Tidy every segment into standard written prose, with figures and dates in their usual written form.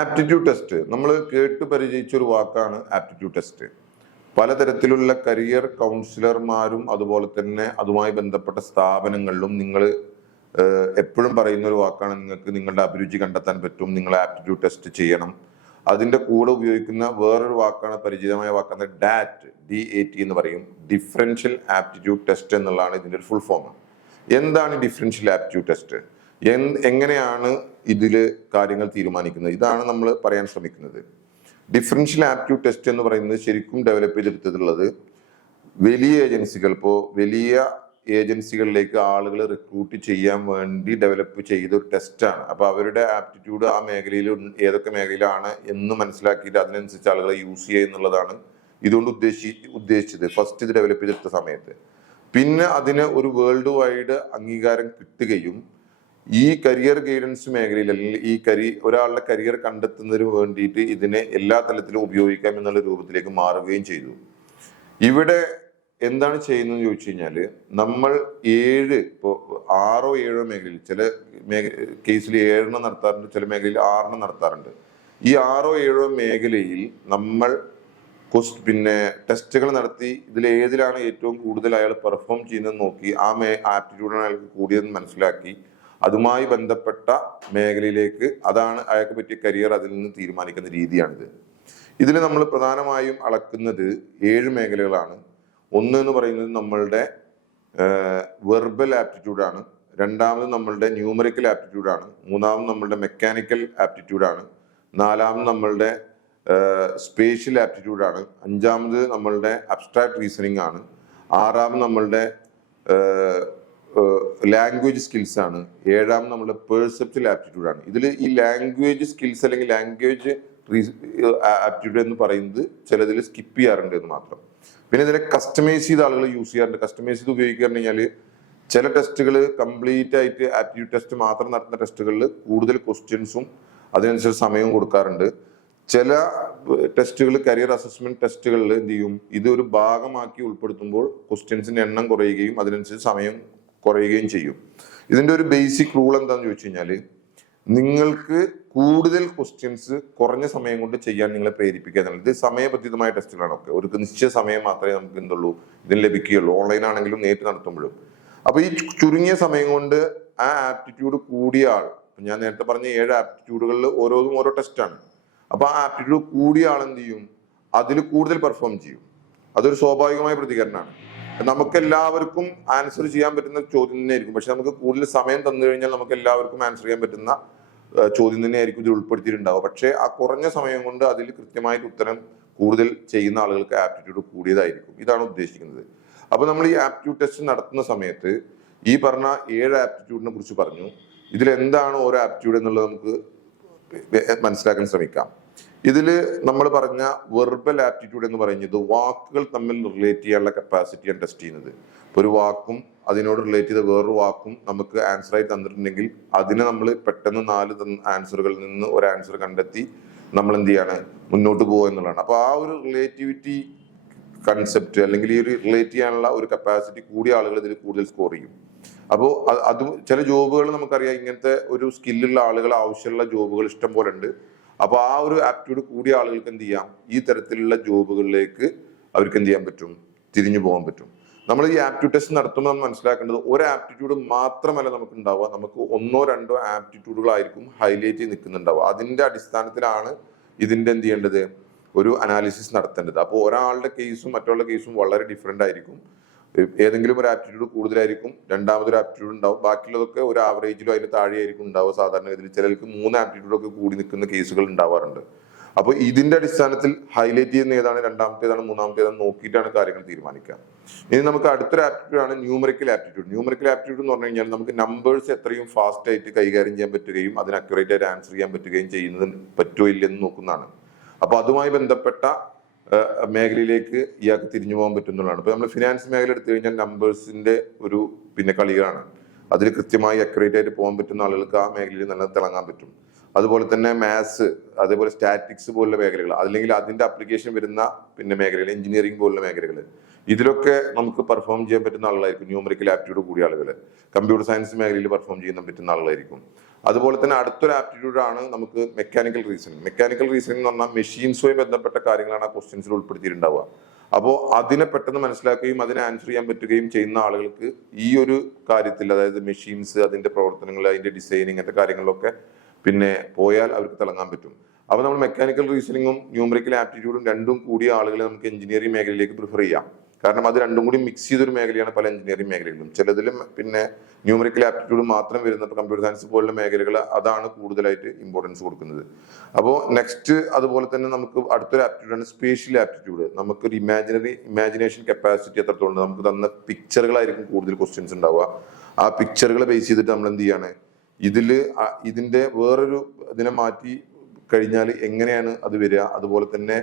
Aptitude test നമ്മൾ കേട്ട് പരിചയിച്ച ഒരു വാക്കാണ് ആപ്റ്റിറ്റ്യൂഡ് ടെസ്റ്റ്. പലതരത്തിലുള്ള കരിയർ കൗൺസിലർമാരും അതുപോലെ തന്നെ അതുമായി ബന്ധപ്പെട്ട സ്ഥാപനങ്ങളിലും നിങ്ങൾ എപ്പോഴും പറയുന്ന ഒരു വാക്കാണ്, നിങ്ങൾക്ക് നിങ്ങളുടെ അഭിരുചി കണ്ടെത്താൻ പറ്റും, നിങ്ങൾ ആപ്റ്റിറ്റ്യൂഡ് ടെസ്റ്റ് ചെയ്യണം. അതിന്റെ കൂടെ ഉപയോഗിക്കുന്ന വേറൊരു വാക്കാണ്, പരിചിതമായ വാക്കാണ് DAT എന്ന് പറയും. ഡിഫറൻഷ്യൽ ആപ്റ്റിറ്റ്യൂഡ് ടെസ്റ്റ് എന്നുള്ളതാണ് ഇതിന്റെ ഒരു ഫുൾ ഫോം. എന്താണ് ഡിഫറൻഷ്യൽ ആപ്റ്റിറ്റ്യൂഡ് ടെസ്റ്റ്? എങ്ങനെയാണ് ഇതില് കാര്യങ്ങൾ തീരുമാനിക്കുന്നത്? ഇതാണ് നമ്മൾ പറയാൻ ശ്രമിക്കുന്നത്. ഡിഫറൻഷ്യൽ ആപ്റ്റിറ്റ്യൂഡ് ടെസ്റ്റ് എന്ന് പറയുന്നത് ശരിക്കും ഡെവലപ്പ് ചെയ്തെടുത്തിട്ടുള്ളത് വലിയ ഏജൻസികൾ, ഇപ്പോൾ വലിയ ഏജൻസികളിലേക്ക് ആളുകൾ റിക്രൂട്ട് ചെയ്യാൻ വേണ്ടി ഡെവലപ്പ് ചെയ്ത ഒരു ടെസ്റ്റാണ്. അപ്പൊ അവരുടെ ആപ്റ്റിറ്റ്യൂഡ് ആ മേഖലയിൽ ഏതൊക്കെ മേഖലയിലാണ് എന്ന് മനസ്സിലാക്കിയിട്ട് അതിനനുസരിച്ച് ആളുകളെ യൂസ് ചെയ്യുക എന്നുള്ളതാണ് ഇതുകൊണ്ട് ഉദ്ദേശിച്ചത് ഫസ്റ്റ് ഇത് ഡെവലപ്പ് ചെയ്തെടുത്ത സമയത്ത്. പിന്നെ അതിന് ഒരു വേൾഡ് വൈഡ് അംഗീകാരം കിട്ടുകയും ഈ കരിയർ ഗൈഡൻസ് മേഖലയിൽ അല്ലെങ്കിൽ ഒരാളുടെ കരിയർ കണ്ടെത്തുന്നതിന് വേണ്ടിയിട്ട് ഇതിനെ എല്ലാ തലത്തിലും ഉപയോഗിക്കാം എന്നുള്ള രൂപത്തിലേക്ക് മാറുകയും ചെയ്തു. ഇവിടെ എന്താണ് ചെയ്യുന്നതെന്ന് ചോദിച്ചു കഴിഞ്ഞാല്, നമ്മൾ 6 7 മേഖലയിൽ, ചില കേസിൽ 7 നടത്താറുണ്ട്, ചില മേഖലയിൽ 6 നടത്താറുണ്ട്. ഈ 6 7 മേഖലയിൽ നമ്മൾ പിന്നെ ടെസ്റ്റുകൾ നടത്തി ഇതിൽ ഏതിലാണ് ഏറ്റവും കൂടുതൽ അയാൾ പെർഫോം ചെയ്യുന്നത് നോക്കി ആ ആപ്റ്റിറ്റ്യൂഡാണ് അയാൾക്ക് കൂടിയതെന്ന് മനസ്സിലാക്കി അതുമായി ബന്ധപ്പെട്ട മേഖലയിലേക്ക്, അതാണ് അയാൾക്ക് പറ്റിയ കരിയർ അതിൽ നിന്ന് തീരുമാനിക്കുന്ന രീതിയാണിത്. ഇതിൽ നമ്മൾ പ്രധാനമായും അളക്കുന്നത് 7 മേഖലകളാണ്. ഒന്ന് എന്ന് പറയുന്നത് നമ്മളുടെ വെർബൽ ആപ്റ്റിറ്റ്യൂഡാണ്, രണ്ടാമത് നമ്മളുടെ ന്യൂമറിക്കൽ ആപ്റ്റിറ്റ്യൂഡാണ്, മൂന്നാമത് നമ്മളുടെ മെക്കാനിക്കൽ ആപ്റ്റിറ്റ്യൂഡാണ്, നാലാമത് നമ്മളുടെ സ്പേഷ്യൽ ആപ്റ്റിറ്റ്യൂഡാണ്, അഞ്ചാമത് നമ്മളുടെ അബ്സ്ട്രാക്ട് റീസണിങ് ആണ്, ആറാമത് നമ്മളുടെ ലാംഗ്വേജ് സ്കിൽസ് ആണ്, ഏഴാമത് നമ്മളുടെ പെർസെപ്ച്വൽ ആപ്റ്റിറ്റ്യൂഡാണ്. ഇതിൽ ഈ ലാംഗ്വേജ് സ്കിൽസ് അല്ലെങ്കിൽ ലാംഗ്വേജ് ആപ്റ്റിറ്റ്യൂഡ് എന്ന് പറയുന്നത് ചിലതിൽ സ്കിപ്പ് ചെയ്യാറുണ്ട് എന്ന് മാത്രം. പിന്നെ ഇതിനെ കസ്റ്റമൈസ് ചെയ്ത ആളുകൾ യൂസ് ചെയ്യാറുണ്ട്. കസ്റ്റമൈസ് ചെയ്ത് ഉപയോഗിക്കുക കഴിഞ്ഞാൽ ചില ടെസ്റ്റുകൾ കംപ്ലീറ്റ് ആയിട്ട് ആപ്റ്റിറ്റ്യൂഡ് ടെസ്റ്റ് മാത്രം നടത്തുന്ന ടെസ്റ്റുകളിൽ കൂടുതൽ ക്വസ്റ്റ്യൻസും അതിനനുസരിച്ച് സമയവും കൊടുക്കാറുണ്ട്. ചില ടെസ്റ്റുകൾ, കരിയർ അസസ്മെന്റ് ടെസ്റ്റുകളിൽ എന്ത് ചെയ്യും, ഇതൊരു ഭാഗമാക്കി ഉൾപ്പെടുത്തുമ്പോൾ ക്വസ്റ്റ്യൻസിന്റെ എണ്ണം കുറയുകയും അതിനനുസരിച്ച് സമയം കുറയുകയും ചെയ്യും. ഇതിന്റെ ഒരു ബേസിക് റൂൾ എന്താണെന്ന് ചോദിച്ചു കഴിഞ്ഞാൽ, നിങ്ങൾക്ക് കൂടുതൽ ക്വസ്റ്റ്യൻസ് കുറഞ്ഞ സമയം കൊണ്ട് ചെയ്യാൻ നിങ്ങളെ പ്രേരിപ്പിക്കുക എന്നുള്ളത്. ഇത് സമയബന്ധിതമായ ടെസ്റ്റുകളാണ്. ഒക്കെ ഒരു നിശ്ചിത സമയം മാത്രമേ നമുക്ക് എന്തുള്ളൂ ഇതിന് ലഭിക്കുകയുള്ളൂ, ഓൺലൈൻ ആണെങ്കിലും നേരിട്ട് നടത്തുമ്പോഴും. അപ്പൊ ഈ ചുരുങ്ങിയ സമയം കൊണ്ട് ആ ആപ്റ്റിറ്റ്യൂഡ് കൂടിയ ആൾ, ഞാൻ നേരത്തെ പറഞ്ഞ 7 ആപ്റ്റിറ്റ്യൂഡുകളിൽ ഓരോന്നും ഓരോ ടെസ്റ്റാണ്. അപ്പൊ ആ ആപ്റ്റിറ്റ്യൂഡ് കൂടിയ ആൾ എന്ത് ചെയ്യും, അതിൽ കൂടുതൽ പെർഫോം ചെയ്യും. അതൊരു സ്വാഭാവികമായ പ്രതികരണമാണ്. നമുക്ക് എല്ലാവർക്കും ആൻസർ ചെയ്യാൻ പറ്റുന്ന ചോദ്യം തന്നെ ആയിരിക്കും, പക്ഷെ നമുക്ക് കൂടുതൽ സമയം തന്നു കഴിഞ്ഞാൽ നമുക്ക് എല്ലാവർക്കും ആൻസർ ചെയ്യാൻ പറ്റുന്ന ചോദ്യം തന്നെ ആയിരിക്കും ഇതിൽ ഉൾപ്പെടുത്തിയിട്ടുണ്ടാവുക. പക്ഷെ ആ കുറഞ്ഞ സമയം കൊണ്ട് അതിൽ കൃത്യമായിട്ട് ഉത്തരം കൂടുതൽ ചെയ്യുന്ന ആളുകൾക്ക് ആപ്റ്റിറ്റ്യൂഡ് കൂടിയതായിരിക്കും. ഇതാണ് ഉദ്ദേശിക്കുന്നത്. അപ്പൊ നമ്മൾ ഈ ആപ്റ്റിറ്റ്യൂഡ് ടെസ്റ്റ് നടത്തുന്ന സമയത്ത് ഈ പറഞ്ഞ 7 ആപ്റ്റിറ്റ്യൂഡിനെ കുറിച്ച് പറഞ്ഞു. ഇതിൽ എന്താണ് ഓരോ ആപ്റ്റിറ്റ്യൂഡ് എന്നുള്ളത് നമുക്ക് മനസ്സിലാക്കാൻ ശ്രമിക്കാം. ഇതില് നമ്മൾ പറഞ്ഞ വെർബൽ ആപ്റ്റിറ്റ്യൂഡ് എന്ന് പറയുന്നത് വാക്കുകൾ തമ്മിൽ റിലേറ്റ് ചെയ്യാനുള്ള കപ്പാസിറ്റിയാണ് ടെസ്റ്റ് ചെയ്യുന്നത്. ഒരു വാക്കും അതിനോട് റിലേറ്റ് ചെയ്ത വേറൊരു വാക്കും നമുക്ക് ആൻസർ ആയി തന്നിട്ടുണ്ടെങ്കിൽ അതിനെ നമ്മൾ പെട്ടെന്ന് 4 ആൻസറുകളിൽ നിന്ന് ഒരു ആൻസർ കണ്ടെത്തി നമ്മൾ എന്ത് ചെയ്യാണ്, മുന്നോട്ട് പോകുക എന്നുള്ളതാണ്. അപ്പൊ ആ ഒരു റിലേറ്റിവിറ്റി കൺസെപ്റ്റ് അല്ലെങ്കിൽ ഈ ഒരു റിലേറ്റ് ചെയ്യാനുള്ള ഒരു കപ്പാസിറ്റി കൂടിയ ആളുകൾ ഇതിൽ കൂടുതൽ സ്കോർ ചെയ്യും. അപ്പോൾ അത് ചില ജോബുകൾ നമുക്കറിയാം, ഇങ്ങനത്തെ ഒരു സ്കില്ലുള്ള ആളുകൾ ആവശ്യമുള്ള ജോബുകൾ ഇഷ്ടം പോലെ ഉണ്ട്. അപ്പൊ ആ ഒരു ആപ്റ്റിറ്റ്യൂഡ് കൂടിയ ആളുകൾക്ക് എന്ത് ചെയ്യാം, ഈ തരത്തിലുള്ള ജോബുകളിലേക്ക് അവർക്ക് എന്ത് ചെയ്യാൻ പറ്റും, തിരിഞ്ഞു പോകാൻ പറ്റും. നമ്മൾ ഈ ആപ്റ്റിറ്റ്യൂഡ് ടെസ്റ്റ് നടത്തുമ്പോൾ നമ്മൾ മനസ്സിലാക്കേണ്ടത് ഒരു ആപ്റ്റിറ്റ്യൂഡ് മാത്രമല്ല നമുക്ക് ഉണ്ടാവുക, നമുക്ക് 1 2 ആപ്റ്റിറ്റ്യൂഡുകളായിരിക്കും ഹൈലൈറ്റ് ചെയ്ത് നിൽക്കുന്നുണ്ടാവുക. അതിന്റെ അടിസ്ഥാനത്തിലാണ് ഇതിന്റെ എന്ത് ചെയ്യേണ്ടത്, ഒരു അനാലിസിസ് നടത്തേണ്ടത്. അപ്പോൾ ഒരാളുടെ കേസും മറ്റുള്ള കേസും വളരെ ഡിഫറെന്റ് ആയിരിക്കും. ഏതെങ്കിലും ഒരു ആപ്റ്റിറ്റ്യൂഡ് കൂടുതലായിരിക്കും, രണ്ടാമതൊരു ആപ്റ്റിറ്റ്യൂഡ് ഉണ്ടാവും, ബാക്കിയുള്ളതൊക്കെ ഒരു ആവറേജിലോ അതിന് താഴെയായിരിക്കും ഉണ്ടാവുക. സാധാരണ ഇതിൽ ചിലർക്ക് 3 ആപ്റ്റിറ്റ്യൂഡൊക്കെ കൂടി നിൽക്കുന്ന കേസുകൾ ഉണ്ടാവാറുണ്ട്. അപ്പോൾ ഇതിന്റെ അടിസ്ഥാനത്തിൽ ഹൈലൈറ്റ് ചെയ്യുന്ന ഏതാണ്, രണ്ടാമത്തേതാണ്, മൂന്നാമത്തേതാണ് നോക്കിയിട്ടാണ് കാര്യങ്ങൾ തീരുമാനിക്കുക. ഇനി നമുക്ക് അടുത്തൊരു ആപ്റ്റിറ്റ്യൂഡ് ആണ് ന്യൂമറിക്കൽ ആപ്റ്റിറ്റ്യൂഡ്. ന്യൂമറിക്കൽ ആപ്റ്റിറ്റ്യൂഡ് എന്ന് പറഞ്ഞു കഴിഞ്ഞാൽ നമുക്ക് നമ്പേഴ്സ് എത്രയും ഫാസ്റ്റ് ആയിട്ട് കൈകാര്യം ചെയ്യാൻ പറ്റുകയും അതിന് അക്യുറേറ്റ് ആയിട്ട് ആൻസർ ചെയ്യാൻ പറ്റുകയും ചെയ്യുന്നതിന് പറ്റുമോ ഇല്ലെന്ന് നോക്കുന്നതാണ്. അപ്പൊ അതുമായി ബന്ധപ്പെട്ട മേഖലയിലേക്ക് ഇയാൾക്ക് തിരിഞ്ഞു പോകാൻ പറ്റുന്നതാണ്. ഇപ്പൊ നമ്മൾ ഫിനാൻസ് മേഖല എടുത്തു കഴിഞ്ഞാൽ നമ്പേഴ്സിന്റെ ഒരു കളികളാണ്. അതിൽ കൃത്യമായി അക്യുറേറ്റ് ആയിട്ട് പോകാൻ പറ്റുന്ന ആളുകൾക്ക് ആ മേഖലയിൽ നല്ല തിളങ്ങാൻ പറ്റും. അതുപോലെ തന്നെ മാത്സ്, അതേപോലെ സ്റ്റാറ്റിക്സ് പോലുള്ള മേഖലകൾ, അല്ലെങ്കിൽ അതിന്റെ അപ്ലിക്കേഷൻ വരുന്ന മേഖലകൾ, എഞ്ചിനീയറിംഗ് പോലുള്ള മേഖലകൾ, ഇതിലൊക്കെ നമുക്ക് പെർഫോം ചെയ്യാൻ പറ്റുന്ന ആളുകളായിരിക്കും ന്യൂമറിക്കൽ ആപ്റ്റിറ്റ്യൂഡ് കൂടിയ ആളുകൾ. കമ്പ്യൂട്ടർ സയൻസ് മേഖലയിൽ പെർഫോം ചെയ്യാൻ പറ്റുന്ന ആളുകളായിരിക്കും. അതുപോലെ തന്നെ അടുത്തൊരു ആപ്റ്റിറ്റ്യൂഡ് ആണ് നമുക്ക് മെക്കാനിക്കൽ റീസണിങ്. മെക്കാനിക്കൽ റീസണിങ് എന്ന് പറഞ്ഞാൽ മെഷീൻസുമായി ബന്ധപ്പെട്ട കാര്യങ്ങളാണ് ആ ക്വസ്റ്റ്യൻസിൽ ഉൾപ്പെടുത്തിയിട്ടുണ്ടാവുക. അപ്പോൾ അതിനെ പെട്ടെന്ന് മനസ്സിലാക്കുകയും അതിനെ ആൻസർ ചെയ്യാൻ പറ്റുകയും ചെയ്യുന്ന ആളുകൾക്ക് ഈ ഒരു കാര്യത്തിൽ, അതായത് മെഷീൻസ്, അതിന്റെ പ്രവർത്തനങ്ങൾ, അതിന്റെ ഡിസൈനിങ്, അങ്ങനത്തെ കാര്യങ്ങളിലൊക്കെ പിന്നെ പോയാൽ അവർക്ക് തിളങ്ങാൻ പറ്റും. അപ്പൊ നമ്മൾ മെക്കാനിക്കൽ റീസണിങ്ങും ന്യൂമറിക്കൽ ആപ്റ്റിറ്റ്യൂഡും രണ്ടും കൂടിയ ആളുകളെ നമുക്ക് എഞ്ചിനീയറിംഗ് മേഖലയിലേക്ക് പ്രിഫർ ചെയ്യാം. കാരണം അത് രണ്ടും കൂടി മിക്സ് ചെയ്തൊരു മേഖലയാണ് പല എഞ്ചിനീയറിംഗ് മേഖലകളിലും. ചിലതിലും പിന്നെ ന്യൂമറിക്കൽ ആപ്റ്റിറ്റ്യൂഡ് മാത്രം വരുന്ന കമ്പ്യൂട്ടർ സയൻസ് പോലുള്ള മേഖലകൾ അതാണ് കൂടുതലായിട്ട് ഇമ്പോർട്ടൻസ് കൊടുക്കുന്നത്. അപ്പോൾ നെക്സ്റ്റ് അതുപോലെ തന്നെ നമുക്ക് അടുത്തൊരു ആപ്റ്റിറ്റ്യൂഡാണ് സ്പേഷ്യൽ ആപ്റ്റിറ്റ്യൂഡ്. നമുക്കൊരു ഇമാജിനേഷൻ കപ്പാസിറ്റി എത്രത്തോളം, നമുക്ക് തന്ന പിക്ചറുകളായിരിക്കും കൂടുതൽ ക്വസ്റ്റ്യൻസ് ഉണ്ടാവുക. ആ പിക്ചറുകളെ ബേസ് ചെയ്തിട്ട് നമ്മൾ എന്ത് ചെയ്യാണ്, ഇതിന്റെ വേറൊരു ഇതിനെ മാറ്റി കഴിഞ്ഞാൽ എങ്ങനെയാണ് അത് വരിക, അതുപോലെ തന്നെ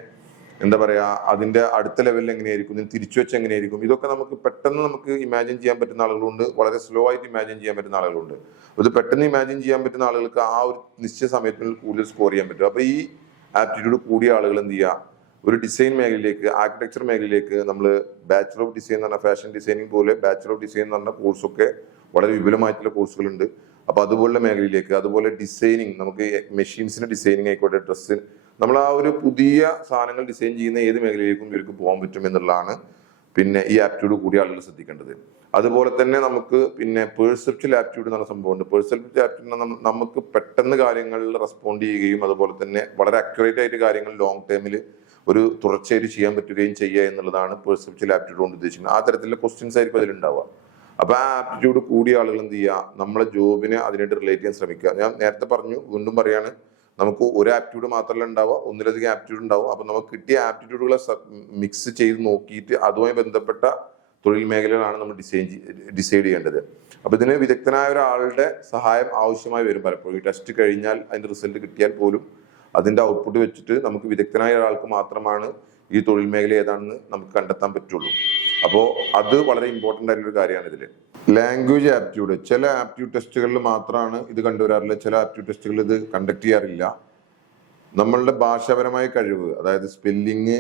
എന്താ പറയാ അതിന്റെ അടുത്ത ലെവലിൽ എങ്ങനെയായിരിക്കും, തിരിച്ചു വെച്ച് എങ്ങനെയായിരിക്കും, ഇതൊക്കെ നമുക്ക് പെട്ടെന്ന് നമുക്ക് ഇമാജിൻ ചെയ്യാൻ പറ്റുന്ന ആളുകളുണ്ട്, വളരെ സ്ലോ ആയിട്ട് ഇമാജിൻ ചെയ്യാൻ പറ്റുന്ന ആളുകളുണ്ട്. ഇത് പെട്ടെന്ന് ഇമാജിൻ ചെയ്യാൻ പറ്റുന്ന ആളുകൾക്ക് ആ ഒരു നിശ്ചയ സമയത്തിനുള്ളിൽ കൂടുതൽ സ്കോർ ചെയ്യാൻ പറ്റും. അപ്പൊ ഈ ആപ്റ്റിറ്റ്യൂഡ് കൂടിയ ആളുകൾ എന്ത് ചെയ്യുക, ഒരു ഡിസൈൻ മേഖലയിലേക്ക്, ആർക്കിടെക്ചർ മേഖലയിലേക്ക്, നമ്മൾ ബാച്ചലർ ഓഫ് ഡിസൈൻ എന്ന് പറഞ്ഞ ഫാഷൻ ഡിസൈനിങ് പോലെ ബാച്ചലർ ഓഫ് ഡിസൈൻ എന്ന് പറഞ്ഞ കോഴ്സൊക്കെ വളരെ വിപുലമായിട്ടുള്ള കോഴ്സുകളുണ്ട്. അപ്പൊ അതുപോലുള്ള മേഖലയിലേക്ക്, അതുപോലെ ഡിസൈനിങ്, നമുക്ക് മെഷീൻസിന്റെ ഡിസൈനിങ് ആയിക്കോട്ടെ, ഡ്രസ്സ്, നമ്മൾ ആ ഒരു പുതിയ സാധനങ്ങൾ ഡിസൈൻ ചെയ്യുന്ന ഏത് മേഖലയിലേക്കും ഇവർക്ക് പോകാൻ പറ്റും എന്നുള്ളതാണ് പിന്നെ ഈ ആപ്റ്റിറ്റ്യൂഡ് കൂടിയ ആളുകൾ ശ്രദ്ധിക്കേണ്ടത്. അതുപോലെ തന്നെ നമുക്ക് പിന്നെ പേഴ്സെപ്ച്വൽ ആപ്റ്റിറ്റ്യൂഡ് എന്ന സംഭവമുണ്ട്. പേഴ്സെപ്ച്വൽ ആപ്റ്റിറ്റ്യൂഡ് നമുക്ക് പെട്ടെന്ന് കാര്യങ്ങളിൽ റെസ്പോണ്ട് ചെയ്യുകയും അതുപോലെ തന്നെ വളരെ അക്യുറേറ്റ് ആയിട്ട് കാര്യങ്ങൾ ലോങ് ടൈമിൽ ഒരു തുടർച്ചയായിട്ട് ചെയ്യാൻ പറ്റുകയും ചെയ്യുക എന്നുള്ളതാണ് പേഴ്സെപ്ച്വൽ ആപ്റ്റിറ്റ്യൂഡ് കൊണ്ട് ഉദ്ദേശിക്കുന്നത്. ആ തരത്തിലുള്ള ക്വസ്റ്റ്യൻസ് ആയിരിക്കും അതിലുണ്ടാവുക. അപ്പൊ ആ ആപ്റ്റിറ്റ്യൂഡ് കൂടിയ ആളുകൾ എന്ത് ചെയ്യുക, നമ്മളെ ജോബിനെ അതിനായിട്ട് റിലേറ്റ് ചെയ്യാൻ ശ്രമിക്കുക. ഞാൻ നേരത്തെ പറഞ്ഞു, വീണ്ടും പറയാണ്, നമുക്ക് ഒരു ആപ്റ്റിറ്റ്യൂഡ് മാത്രമല്ല ഉണ്ടാവുക, ഒന്നിലധികം ആപ്റ്റിറ്റ്യൂഡ് ഉണ്ടാവും. അപ്പൊ നമുക്ക് കിട്ടിയ ആപ്റ്റിറ്റ്യൂഡുകളെ മിക്സ് ചെയ്ത് നോക്കിയിട്ട് അതുമായി ബന്ധപ്പെട്ട തൊഴിൽ മേഖലകളാണ് നമ്മൾ ഡിസൈഡ് ചെയ്യേണ്ടത്. അപ്പൊ ഇതിന് വിദഗ്ധനായ ഒരാളുടെ സഹായം ആവശ്യമായി വരും പലപ്പോഴും. ഈ ടെസ്റ്റ് കഴിഞ്ഞാൽ അതിന്റെ റിസൾട്ട് കിട്ടിയാൽ പോലും അതിന്റെ ഔട്ട്പുട്ട് വെച്ചിട്ട് നമുക്ക് വിദഗ്ധനായ ഒരാൾക്ക് മാത്രമാണ് ഈ തൊഴിൽ മേഖല ഏതാണെന്ന് നമുക്ക് കണ്ടെത്താൻ പറ്റുള്ളൂ. അപ്പോൾ അത് വളരെ ഇമ്പോർട്ടൻ്റ് ആയിട്ടുള്ള ഒരു കാര്യമാണ് ഇതിൽ. ലാംഗ്വേജ് ആപ്റ്റിറ്റ്യൂഡ്, ചില ആപ്റ്റിറ്റ്യൂഡ് ടെസ്റ്റുകളിൽ മാത്രമാണ് ഇത് കണ്ടുവരാറില്ല, ചില ആപ്റ്റിറ്റ്യൂഡ് ടെസ്റ്റുകളിൽ ഇത് കണ്ടക്ട് ചെയ്യാറില്ല. നമ്മളുടെ ഭാഷാപരമായ കഴിവ്, അതായത് സ്പെല്ലിങ്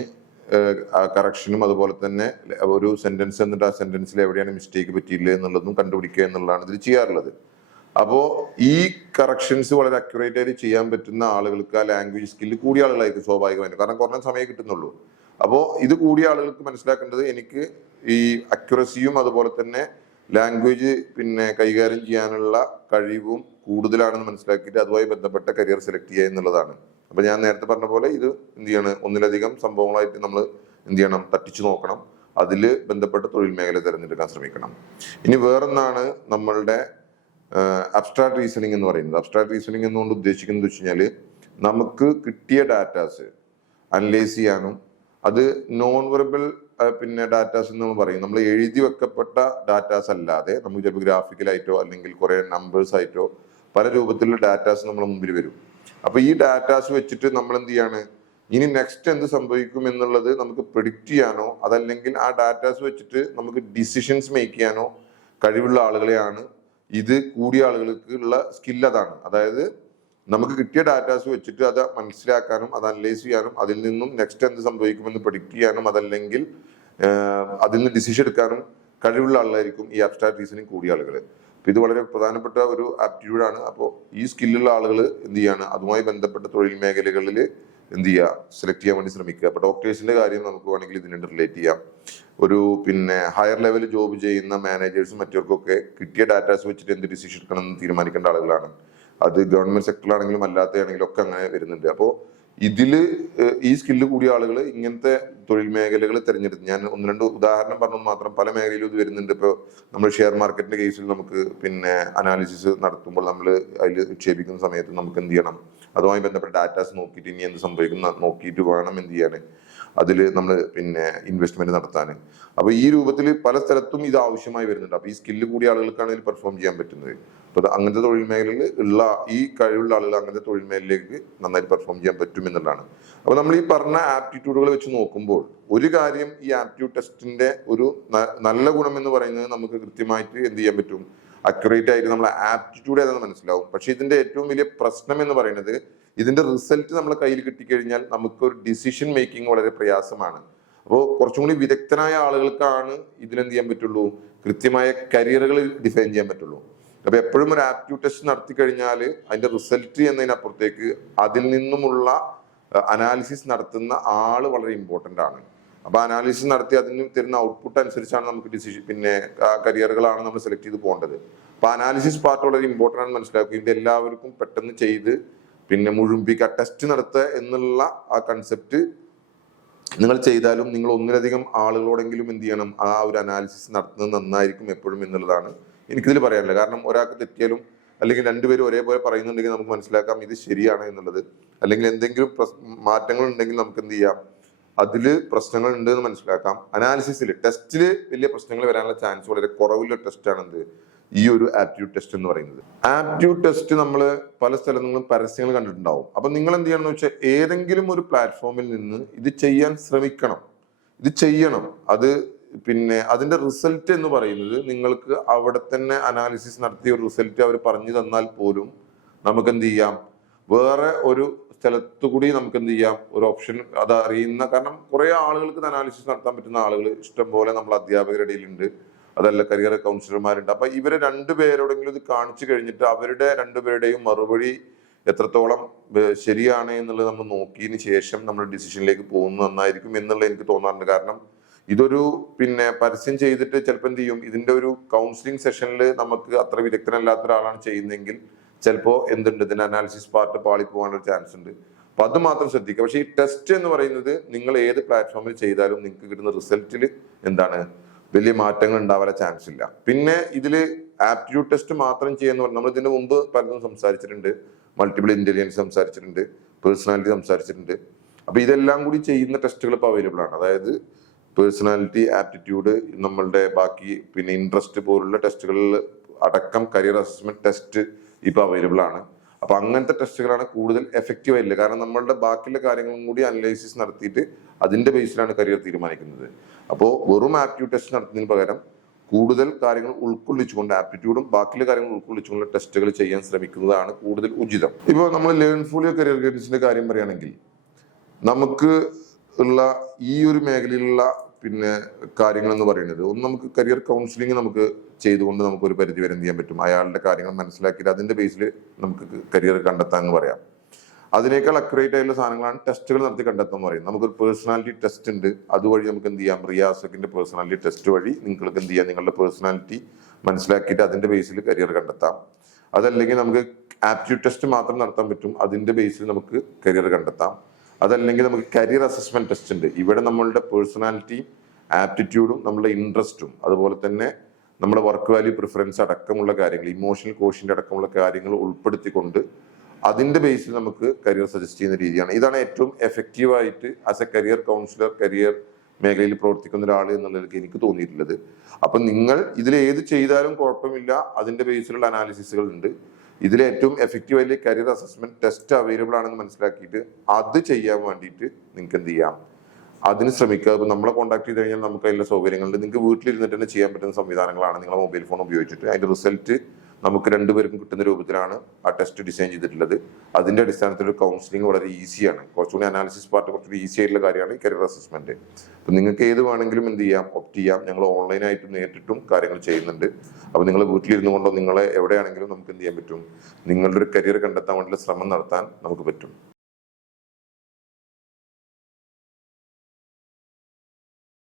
കറക്ഷനും അതുപോലെ തന്നെ ഒരു സെന്റൻസ് എന്നിട്ട് ആ സെന്റൻസിൽ എവിടെയാണ് മിസ്റ്റേക്ക് പറ്റിയില്ല എന്നുള്ളതും കണ്ടുപിടിക്കുക എന്നുള്ളതാണ് ഇതിൽ ചെയ്യാറുള്ളത്. അപ്പോൾ ഈ കറക്ഷൻസ് വളരെ അക്യുറേറ്റ് ആയിട്ട് ചെയ്യാൻ പറ്റുന്ന ആളുകൾക്ക് ആ ലാംഗ്വേജ് സ്കില്ല് കൂടിയ ആളുകളായിരിക്കും സ്വാഭാവികമായിട്ടും, കാരണം കുറഞ്ഞ സമയം കിട്ടുന്നുള്ളൂ. അപ്പോൾ ഇത് കൂടിയ ആളുകൾക്ക് മനസ്സിലാക്കേണ്ടത്, എനിക്ക് ഈ അക്യുറസിയും അതുപോലെ തന്നെ ലാംഗ്വേജ് പിന്നെ കൈകാര്യം ചെയ്യാനുള്ള കഴിവും കൂടുതലാണെന്ന് മനസ്സിലാക്കിയിട്ട് അതുമായി ബന്ധപ്പെട്ട കരിയർ സെലക്ട് ചെയ്യുക എന്നുള്ളതാണ്. അപ്പൊ ഞാൻ നേരത്തെ പറഞ്ഞ പോലെ ഇത് എന്ത് ചെയ്യണം, ഒന്നിലധികം സംഭവങ്ങളായിട്ട് നമ്മൾ എന്ത് ചെയ്യണം, തട്ടിച്ചു നോക്കണം, അതിൽ ബന്ധപ്പെട്ട തൊഴിൽ മേഖല തിരഞ്ഞെടുക്കാൻ ശ്രമിക്കണം. ഇനി വേറൊന്നാണ് നമ്മളുടെ അബ്സ്ട്രാക്ട് റീസണിങ് എന്ന് പറയുന്നത്. അബ്സ്ട്രാക്ട് റീസണിങ് എന്നുകൊണ്ട് ഉദ്ദേശിക്കുന്നത് വെച്ച് കഴിഞ്ഞാൽ, നമുക്ക് കിട്ടിയ ഡാറ്റാസ് അനലൈസ് ചെയ്യാനും, അത് നോൺ വെർബൽ പിന്നെ ഡാറ്റാസ് എന്ന് നമ്മൾ പറയും, നമ്മൾ എഴുതി വെക്കപ്പെട്ട ഡാറ്റാസ് അല്ലാതെ നമുക്ക് ചിലപ്പോൾ ഗ്രാഫിക്കലായിട്ടോ അല്ലെങ്കിൽ കുറെ നമ്പേഴ്സ് ആയിട്ടോ പല രൂപത്തിലുള്ള ഡാറ്റാസ് നമ്മുടെ മുമ്പിൽ വരും. അപ്പൊ ഈ ഡാറ്റാസ് വെച്ചിട്ട് നമ്മൾ എന്ത് ചെയ്യാണ്, ഇനി നെക്സ്റ്റ് എന്ത് സംഭവിക്കും എന്നുള്ളത് നമുക്ക് പ്രിഡിക്റ്റ് ചെയ്യാനോ അതല്ലെങ്കിൽ ആ ഡാറ്റാസ് വെച്ചിട്ട് നമുക്ക് ഡിസിഷൻസ് മേക്ക് ചെയ്യാനോ കഴിവുള്ള ആളുകളെയാണ് ഇത് കൂടിയ ആളുകൾക്ക് ഉള്ള സ്കിൽ അതാണ്. അതായത് നമുക്ക് കിട്ടിയ ഡാറ്റാസ് വെച്ചിട്ട് അത് മനസ്സിലാക്കാനും അത് അനലൈസ് ചെയ്യാനും അതിൽ നിന്നും നെക്സ്റ്റ് എന്ത് സംഭവിക്കുമെന്ന് പ്രെഡിക്റ്റ് ചെയ്യാനും അതല്ലെങ്കിൽ അതിൽ നിന്ന് ഡിസിഷൻ എടുക്കാനും കഴിവുള്ള ആളായിരിക്കും ഈ അബ്സ്ട്രാക്ട് റീസണിങ് കൂടിയ ആളുകൾ. അപ്പൊ ഇത് വളരെ പ്രധാനപ്പെട്ട ഒരു ആപ്റ്റിറ്റ്യൂഡാണ്. അപ്പോൾ ഈ സ്കില്ലുള്ള ആളുകൾ എന്ത് ചെയ്യാണ്, അതുമായി ബന്ധപ്പെട്ട തൊഴിൽ മേഖലകളിൽ എന്ത് ചെയ്യുക, സെലക്ട് ചെയ്യാൻ വേണ്ടി ശ്രമിക്കുക. അപ്പൊ ഡോക്ടേഴ്സിന്റെ കാര്യം നമുക്ക് വേണമെങ്കിൽ ഇതിനായിട്ട് റിലേറ്റ് ചെയ്യാം. ഒരു പിന്നെ ഹയർ ലെവൽ ജോബ് ചെയ്യുന്ന മാനേജേഴ്സും മറ്റവർക്കൊക്കെ കിട്ടിയ ഡാറ്റാസ് വെച്ചിട്ട് എന്ത് ഡിസിഷൻ എടുക്കണം എന്ന് തീരുമാനിക്കേണ്ട ആളുകളാണ്. അത് ഗവൺമെന്റ് സെക്ടറിലാണെങ്കിലും അല്ലാത്തതാണെങ്കിലും ഒക്കെ അങ്ങനെ വരുന്നുണ്ട്. അപ്പോൾ ഇതില് ഈ സ്കില്ല് കൂടിയ ആളുകൾ ഇങ്ങനത്തെ തൊഴിൽ മേഖലകൾ തിരഞ്ഞെടുത്ത്, ഞാൻ ഒന്ന് രണ്ട് ഉദാഹരണം പറഞ്ഞു മാത്രം, പല മേഖലയിലും ഇത് വരുന്നുണ്ട്. ഇപ്പോൾ നമ്മൾ ഷെയർ മാർക്കറ്റിന്റെ കേസിൽ നമുക്ക് പിന്നെ അനാലിസിസ് നടത്തുമ്പോൾ നമ്മൾ അതിൽ നിക്ഷേപിക്കുന്ന സമയത്ത് നമുക്ക് എന്ത് ചെയ്യണം, അതുമായി ബന്ധപ്പെട്ട ഡാറ്റാസ് നോക്കിയിട്ട് ഇനി എന്ത് സംഭവിക്കുന്ന നോക്കിയിട്ട് വേണം എന്ത് ചെയ്യാൻ, അതിൽ നമ്മൾ പിന്നെ ഇൻവെസ്റ്റ്മെന്റ് നടത്താൻ. അപ്പൊ ഈ രൂപത്തിൽ പല സ്ഥലത്തും ഇത് ആവശ്യമായി വരുന്നുണ്ട്. അപ്പൊ ഈ സ്കില്ല് കൂടിയ ആളുകൾക്കാണ് ഇതിൽ പെർഫോം ചെയ്യാൻ പറ്റുന്നത്. അപ്പൊ അങ്ങനത്തെ തൊഴിൽ മേഖലയിൽ ഉള്ള ഈ കഴിവുള്ള ആളുകൾ അങ്ങനത്തെ തൊഴിൽ മേഖലയിലേക്ക് നന്നായിട്ട് പെർഫോം ചെയ്യാൻ പറ്റും എന്നുള്ളതാണ്. അപ്പൊ നമ്മൾ ഈ പറഞ്ഞ ആപ്റ്റിറ്റ്യൂഡുകൾ വെച്ച് നോക്കുമ്പോൾ ഒരു കാര്യം, ഈ ആപ്റ്റിറ്റ്യൂഡ് ടെസ്റ്റിന്റെ ഒരു നല്ല ഗുണം എന്ന് പറയുന്നത് നമുക്ക് കൃത്യമായിട്ട് എന്ത് ചെയ്യാൻ പറ്റും, അക്യുറേറ്റ് ആയിട്ട് നമ്മളെ ആപ്റ്റിറ്റ്യൂഡ് ഏതാണെന്ന് മനസ്സിലാവും. പക്ഷെ ഇതിന്റെ ഏറ്റവും വലിയ പ്രശ്നം എന്ന് പറയുന്നത്, ഇതിന്റെ റിസൾട്ട് നമ്മളെ കയ്യിൽ കിട്ടിക്കഴിഞ്ഞാൽ നമുക്കൊരു ഡിസിഷൻ മേക്കിംഗ് വളരെ പ്രയാസമാണ്. അപ്പോൾ കുറച്ചും കൂടി വിദഗ്ധനായ ആളുകൾക്കാണ് ഇതിനെന്ത് ചെയ്യാൻ പറ്റുള്ളൂ, കൃത്യമായ കരിയറുകൾ ഡിഫൈൻ ചെയ്യാൻ പറ്റുള്ളൂ. അപ്പൊ എപ്പോഴും ഒരു ആപ്റ്റ്യൂഡ് ടെസ്റ്റ് നടത്തി കഴിഞ്ഞാൽ അതിന്റെ റിസൾട്ട് എന്നതിനപ്പുറത്തേക്ക് അതിൽ നിന്നുമുള്ള അനാലിസിസ് നടത്തുന്ന ആള് വളരെ ഇമ്പോർട്ടന്റ് ആണ്. അപ്പൊ അനാലിസിസ് നടത്തി അതിന് തരുന്ന ഔട്ട്പുട്ട് അനുസരിച്ചാണ് നമുക്ക് ഡിസിഷൻ, പിന്നെ കരിയറുകളാണ് നമ്മൾ സെലക്ട് ചെയ്ത് പോകേണ്ടത്. അപ്പൊ അനാലിസിസ് പാർട്ട് വളരെ ഇമ്പോർട്ടന്റ് ആണ് മനസ്സിലാക്കുക. ഇത് എല്ലാവർക്കും പെട്ടെന്ന് ചെയ്ത് പിന്നെ മുഴുമിപ്പിക്കുക, ടെസ്റ്റ് നടത്തുക എന്നുള്ള ആ കൺസെപ്റ്റ് നിങ്ങൾ ചെയ്താലും നിങ്ങൾ ഒന്നിലധികം ആളുകളോടെങ്കിലും എന്ത് ചെയ്യണം, ആ ഒരു അനാലിസിസ് നടത്തുന്നത് നന്നായിരിക്കും എപ്പോഴും എന്നുള്ളതാണ് എനിക്കിതിൽ പറയാനുള്ളത്. കാരണം ഒരാൾക്ക് തെറ്റിയാലും അല്ലെങ്കിൽ രണ്ടുപേരും ഒരേപോലെ പറയുന്നുണ്ടെങ്കിൽ നമുക്ക് മനസ്സിലാക്കാം ഇത് ശരിയാണ് എന്നുള്ളത്. അല്ലെങ്കിൽ എന്തെങ്കിലും മാറ്റങ്ങൾ ഉണ്ടെങ്കിൽ നമുക്ക് എന്ത് ചെയ്യാം, അതില് പ്രശ്നങ്ങൾ ഉണ്ട് എന്ന് മനസ്സിലാക്കാം. അനാലിസിസിൽ ടെസ്റ്റിൽ വലിയ പ്രശ്നങ്ങൾ വരാനുള്ള ചാൻസ് വളരെ കുറവുള്ള ടെസ്റ്റാണ് എന്ത്, ഈ ഒരു ആപ്റ്റ്യൂഡ് ടെസ്റ്റ് എന്ന് പറയുന്നത്. ആപ്റ്റ്യൂഡ് ടെസ്റ്റ് നമ്മൾ പല സ്ഥലങ്ങളിലും പരസ്യങ്ങൾ കണ്ടിട്ടുണ്ടാവും. അപ്പൊ നിങ്ങൾ എന്ത് ചെയ്യണം എന്ന് വെച്ചാൽ ഏതെങ്കിലും ഒരു പ്ലാറ്റ്ഫോമിൽ നിന്ന് ഇത് ചെയ്യാൻ ശ്രമിക്കണം, ഇത് ചെയ്യണം. അത് പിന്നെ അതിന്റെ റിസൾട്ട് എന്ന് പറയുന്നത് നിങ്ങൾക്ക് അവിടെ തന്നെ അനാലിസിസ് നടത്തിയ ഒരു റിസൾട്ട് അവർ പറഞ്ഞു തന്നാൽ പോലും നമുക്ക് എന്ത് ചെയ്യാം, വേറെ ഒരു സ്ഥലത്തു കൂടി നമുക്ക് എന്ത് ചെയ്യാം, ഒരു ഓപ്ഷൻ അത് അറിയുന്ന, കാരണം കുറെ ആളുകൾക്ക് അനാലിസിസ് നടത്താൻ പറ്റുന്ന ആളുകൾ ഇഷ്ടം പോലെ നമ്മൾ അധ്യാപകരുടെ ഇടയിലുണ്ട്, അതല്ല കരിയർ കൗൺസിലർമാരുണ്ട്. അപ്പൊ ഇവരെ രണ്ടുപേരോടെങ്കിലും ഇത് കാണിച്ചു കഴിഞ്ഞിട്ട് അവരുടെ രണ്ടുപേരുടെയും മറുപടി എത്രത്തോളം ശരിയാണ് എന്നുള്ളത് നമ്മൾ നോക്കിയതിന് ശേഷം നമ്മൾ ഡിസിഷനിലേക്ക് പോകുന്നത് നന്നായിരിക്കും എന്നുള്ളത് എനിക്ക് തോന്നാറുണ്ട്. കാരണം ഇതൊരു പിന്നെ പരസ്യം ചെയ്തിട്ട് ചിലപ്പോൾ എന്ത് ചെയ്യും, ഇതിന്റെ ഒരു കൗൺസിലിംഗ് സെഷനിൽ നമുക്ക് അത്ര വിദഗ്ധനല്ലാത്ത ഒരാളാണ് ചെയ്യുന്നതെങ്കിൽ ചിലപ്പോൾ എന്തുണ്ട്, ഇതിന്റെ അനാലിസിസ് പാർട്ട് പാളിപ്പോകാനുള്ള ചാൻസ് ഉണ്ട്. അപ്പൊ അത് മാത്രം ശ്രദ്ധിക്കുക. പക്ഷേ ഈ ടെസ്റ്റ് എന്ന് പറയുന്നത് നിങ്ങൾ ഏത് പ്ലാറ്റ്ഫോമിൽ ചെയ്താലും നിങ്ങൾക്ക് കിട്ടുന്ന റിസൾട്ടിൽ എന്താണ്, വലിയ മാറ്റങ്ങൾ ഉണ്ടാവാൻ ചാൻസ് ഇല്ല. പിന്നെ ഇതില് ആപ്റ്റ്യൂഡ് ടെസ്റ്റ് മാത്രം ചെയ്യുന്ന പറഞ്ഞാൽ നമ്മൾ ഇതിന്റെ മുമ്പ് പലതും സംസാരിച്ചിട്ടുണ്ട്, മൾട്ടിപ്പിൾ ഇന്റലിജൻസ് സംസാരിച്ചിട്ടുണ്ട്, പേഴ്സണാലിറ്റി സംസാരിച്ചിട്ടുണ്ട്. അപ്പൊ ഇതെല്ലാം കൂടി ചെയ്യുന്ന ടെസ്റ്റുകൾ ഇപ്പോൾ അവൈലബിൾ ആണ്. അതായത് പേഴ്സണാലിറ്റി, ആപ്റ്റിറ്റ്യൂഡ്, നമ്മളുടെ ബാക്കി പിന്നെ ഇൻട്രസ്റ്റ് പോലുള്ള ടെസ്റ്റുകളിൽ അടക്കം കരിയർ അസസ്മെന്റ് ടെസ്റ്റ് ഇപ്പൊ അവൈലബിൾ ആണ്. അപ്പൊ അങ്ങനത്തെ ടെസ്റ്റുകളാണ് കൂടുതൽ എഫക്റ്റീവ് ആയില്ല. കാരണം നമ്മളുടെ ബാക്കിയുള്ള കാര്യങ്ങളും കൂടി അനലൈസിസ് നടത്തിയിട്ട് അതിന്റെ ബേസിലാണ് കരിയർ തീരുമാനിക്കുന്നത്. അപ്പോൾ വെറും ആപ്റ്റ്യൂഡ് ടെസ്റ്റ് നടത്തുന്നതിന് പകരം കൂടുതൽ കാര്യങ്ങൾ ഉൾക്കൊള്ളിച്ചുകൊണ്ട് ആപ്റ്റിറ്റ്യൂഡും ബാക്കിയുള്ള കാര്യങ്ങൾ ഉൾക്കൊള്ളിച്ചുകൊണ്ട് ടെസ്റ്റുകൾ ചെയ്യാൻ ശ്രമിക്കുന്നതാണ് കൂടുതൽ ഉചിതം. ഇപ്പോൾ നമ്മൾ ലേൺഫുളിയോ കരിയർ ഗൈഡൻസിന്റെ കാര്യം പറയുകയാണെങ്കിൽ നമുക്ക് ഉള്ള ഈ ഒരു മേഖലയിലുള്ള പിന്നെ കാര്യങ്ങൾ എന്ന് പറയുന്നത്, ഒന്ന് നമുക്ക് കരിയർ കൗൺസിലിംഗ് നമുക്ക് ചെയ്തുകൊണ്ട് നമുക്ക് ഒരു പരിധി വരെ എന്ത് ചെയ്യാൻ പറ്റും, അയാളുടെ കാര്യങ്ങൾ മനസ്സിലാക്കിയിട്ട് അതിന്റെ ബേസിൽ നമുക്ക് കരിയർ കണ്ടെത്താൻ എന്ന് പറയാം. അതിനേക്കാൾ അക്യുറേറ്റ് ആയിട്ടുള്ള സാധനങ്ങളാണ് ടെസ്റ്റുകൾ നടത്തി കണ്ടെത്താൻ പറയുന്നത്. നമുക്കൊരു പേഴ്സണാലിറ്റി ടെസ്റ്റ് ഉണ്ട്, അതുവഴി നമുക്ക് എന്ത് ചെയ്യാം, റിയാസക്കിന്റെ പേഴ്സണാലിറ്റി ടെസ്റ്റ് വഴി നിങ്ങൾക്ക് എന്ത് ചെയ്യാം, നിങ്ങളുടെ പേഴ്സണാലിറ്റി മനസ്സിലാക്കിയിട്ട് അതിന്റെ ബേസിൽ കരിയർ കണ്ടെത്താം. അതല്ലെങ്കിൽ നമുക്ക് ആപ്റ്റ്യൂഡ് ടെസ്റ്റ് മാത്രം നടത്താൻ പറ്റും, അതിന്റെ ബേസിൽ നമുക്ക് കരിയർ കണ്ടെത്താം. അതല്ലെങ്കിൽ നമുക്ക് കരിയർ അസസ്മെന്റ് ടെസ്റ്റ് ഉണ്ട്. ഇവിടെ നമ്മളുടെ പേഴ്സണാലിറ്റിയും ആപ്റ്റിറ്റ്യൂഡും നമ്മുടെ ഇൻട്രസ്റ്റും അതുപോലെ തന്നെ നമ്മുടെ വർക്ക് വാല്യൂ പ്രിഫറൻസ് അടക്കമുള്ള കാര്യങ്ങൾ, ഇമോഷണൽ കോഷ്യന്റ് അടക്കമുള്ള കാര്യങ്ങൾ ഉൾപ്പെടുത്തിക്കൊണ്ട് അതിന്റെ ബേസിൽ നമുക്ക് കരിയർ സജസ്റ്റ് ചെയ്യുന്ന രീതിയാണ്. ഇതാണ് ഏറ്റവും എഫക്റ്റീവ് ആയിട്ട് as A career councillor, career മേഖലയിൽ പ്രവർത്തിക്കുന്ന ഒരാൾ എന്നുള്ളതിലേക്ക് എനിക്ക് തോന്നിയിട്ടുള്ളത്. അപ്പൊ നിങ്ങൾ ഇതിൽ ഏത് ചെയ്താലും കുഴപ്പമില്ല, അതിന്റെ ബേസിലുള്ള അനാലിസിസുകൾ ഉണ്ട്. ഇതിൽ ഏറ്റവും എഫക്റ്റീവ് ആയിട്ട് കരിയർ അസസ്മെന്റ് ടെസ്റ്റ് അവൈലബിൾ ആണെന്ന് മനസ്സിലാക്കിയിട്ട് അത് ചെയ്യാൻ വേണ്ടിയിട്ട് നിങ്ങൾക്ക് എന്ത് ചെയ്യാം, അതിന് ശ്രമിക്കുക. ഇപ്പൊ നമ്മളെ കോൺടാക്ട് ചെയ്ത് കഴിഞ്ഞാൽ നമുക്ക് അതിന്റെ സൗകര്യങ്ങളുണ്ട്. നിങ്ങൾക്ക് വീട്ടിലിരുന്നിട്ട് തന്നെ ചെയ്യാൻ പറ്റുന്ന സംവിധാനങ്ങളാണ്. നിങ്ങളെ മൊബൈൽ ഫോൺ ഉപയോഗിച്ചിട്ട് അതിന്റെ റിസൾട്ട് നമുക്ക് രണ്ടുപേർക്കും കിട്ടുന്ന രൂപത്തിലാണ് ആ ടെസ്റ്റ് ഡിസൈൻ ചെയ്തിട്ടുള്ളത്. അതിന്റെ അടിസ്ഥാനത്തിൽ കൗൺസിലിംഗ് വളരെ ഈസിയാണ്. കുറച്ചുകൂടി അനാലിസിസ് പാർട്ട് കുറച്ചുകൂടി ഈസി ആയിട്ടുള്ള കാര്യമാണ് ഈ കരിയർ അസസ്മെന്റ്. അപ്പൊ നിങ്ങൾക്ക് ഏത് വേണമെങ്കിലും എന്ത് ചെയ്യാം, ഒപ്റ്റ് ചെയ്യാം. ഞങ്ങൾ ഓൺലൈനായിട്ടും നേരിട്ടും കാര്യങ്ങൾ ചെയ്യുന്നുണ്ട്. അപ്പൊ നിങ്ങൾ വീട്ടിലിരുന്നു കൊണ്ടോ നിങ്ങളെ എവിടെയാണെങ്കിലും നമുക്ക് എന്ത് ചെയ്യാൻ പറ്റും, നിങ്ങളുടെ ഒരു കരിയർ കണ്ടെത്താൻ വേണ്ടിയുള്ള ശ്രമം നടത്താൻ നമുക്ക് പറ്റും.